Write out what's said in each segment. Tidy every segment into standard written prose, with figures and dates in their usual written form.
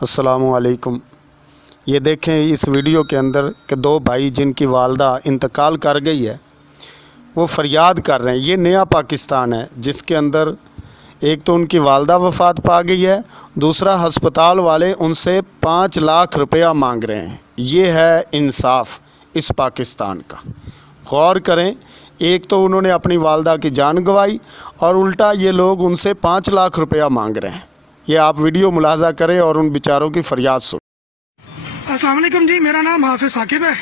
अस्सलामु अलैकुम। ये देखें इस वीडियो के अंदर कि दो भाई जिनकी वालदा इंतकाल कर गई है वो फरियाद कर रहे हैं। ये नया पाकिस्तान है जिसके अंदर एक तो उनकी वालदा वफ़ात पा गई है, दूसरा हस्पताल वाले उनसे 5 लाख रुपया मांग रहे हैं। ये है इंसाफ इस पाकिस्तान का। गौर करें, एक तो उन्होंने अपनी वालदा की जान गंवाई और उल्टा ये लोग उनसे 5 लाख रुपया मांग रहे हैं। ये आप वीडियो मुलाजा करें और उन बेचारों की फरियाद सुन। अस्सलाम वालेकुम जी, मेरा नाम हाफिज साकिब है।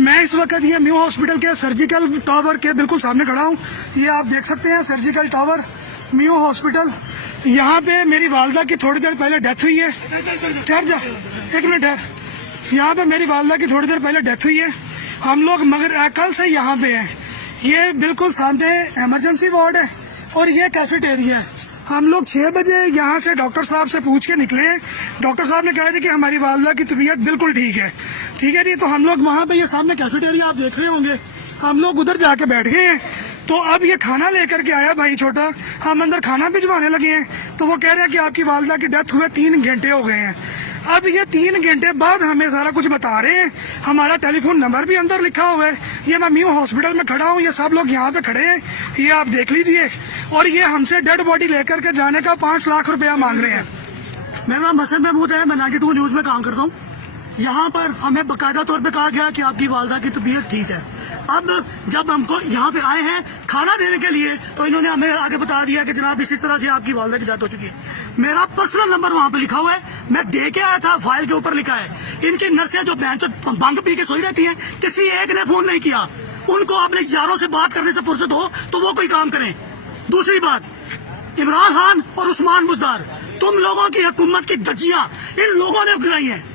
मैं इस वक्त ये न्यू हॉस्पिटल के सर्जिकल टावर के बिल्कुल सामने खड़ा हूँ। ये आप देख सकते हैं सर्जिकल टावर न्यू हॉस्पिटल। यहाँ पे मेरी वालदा की थोड़ी देर पहले डेथ हुई है। ठहर जा, एक मिनट ठहर। यहाँ पे मेरी वालदा की थोड़ी देर पहले डेथ हुई है। हम लोग मगर कल से यहाँ पे हैं। ये बिल्कुल सामने इमरजेंसी वार्ड है और ये कैफेटेरिया है। हम लोग 6 बजे यहाँ से डॉक्टर साहब से पूछ के निकले। डॉक्टर साहब ने कहा था कि हमारी वालदा की तबीयत बिल्कुल ठीक है जी। तो हम लोग वहाँ पे ये सामने कैफेटेरिया आप देख रहे होंगे, हम लोग उधर जाके बैठ गए हैं। तो अब ये खाना लेकर के आया भाई छोटा, हम अंदर खाना भिजवाने लगे हैं। तो वो कह रहे हैं कि आपकी वालदा की डेथ हुए 3 घंटे हो गए हैं। अब ये 3 घंटे बाद हमें सारा कुछ बता रहे हैं। हमारा टेलीफोन नंबर भी अंदर लिखा हुआ है। ये मैं न्यू हॉस्पिटल में खड़ा हूँ, ये सब लोग यहाँ पे खड़े हैं, ये आप देख लीजिए। और ये हमसे डेड बॉडी लेकर के जाने का 5 लाख रुपया मांग रहे हैं। मेरा नाम हसन महमूद है, मैं 92 न्यूज में काम करता हूँ। यहाँ पर हमें बाकायदा तौर पे कहा गया कि आपकी वालदा की तबीयत ठीक है। अब जब हमको यहाँ पे आए हैं खाना देने के लिए तो इन्होंने हमें आगे बता दिया कि जनाब इसी तरह से आपकी वालदा की डेथ हो चुकी है। मेरा पर्सनल नंबर वहाँ पे लिखा हुआ है, मैं दे के आया था, फाइल के ऊपर लिखा है। इनकी नर्सें जो भंग पी के सोई रहती हैं, किसी एक ने फोन नहीं किया। उनको अपने यारों से बात करने से फुर्सत हो तो वो कोई काम करें। दूसरी बात, इमरान खान और उस्मान बुज़दार, तुम लोगों की हुकूमत की धज्जियां इन लोगों ने गिराई हैं।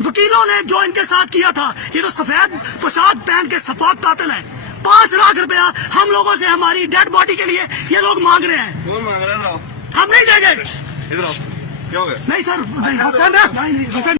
वकीलों ने जो इनके साथ किया था, ये तो सफेद पोशाक पहन के सफाक कातिल हैं। 5 लाख रुपया हम लोगों से हमारी डेड बॉडी के लिए ये लोग मांग रहे हैं। कौन मांग रहा है? हम नहीं देंगे। इधर आओ, क्या हो गया? नहीं सर, हसन